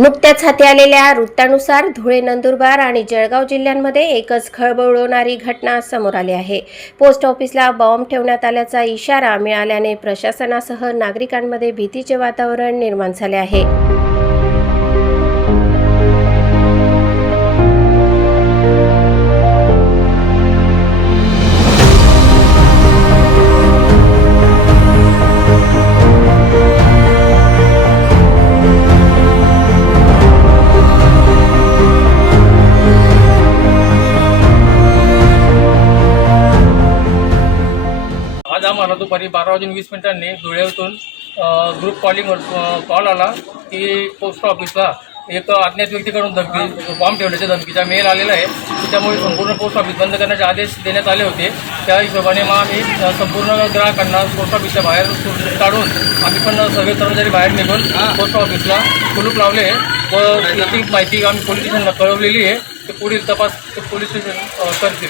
नुकत्याच हाती आलेल्या वृत्तानुसार धुळे, नंदुरबार आणि जळगाव जिल्ह्यांमध्ये एकच खळबळ उडवणारी घटना समोर आली आहे। पोस्ट ऑफिसला बॉम्ब ठेवण्यात आल्याचा इशारा मिळाल्याने प्रशासनासह नागरिकांमध्ये भीतीचे वातावरण निर्माण झाले आहे। आज आम्हाला दुपारी 12:20 धुळ्यातून ग्रुप कॉलिंगवर कॉल आला की पोस्ट ऑफिसला एक अज्ञात व्यक्तीकडून बॉम्ब ठेवण्याच्या धमकीचा मेल आलेला आहे। त्यामुळे संपूर्ण पोस्ट ऑफिस बंद करण्याचे आदेश देण्यात आले होते। त्या हिशोबाने मग आम्ही संपूर्ण ग्राहकांना पोस्ट ऑफिसच्या बाहेर काढून आम्ही पण सगळे कर्मचारी बाहेर निघून पोस्ट ऑफिसला कुलूप लावले व याची माहिती आम्ही पोलीस स्टेशनला कळवलेली आहे। ते पुढील तपास पोलीस स्टेशन करतील।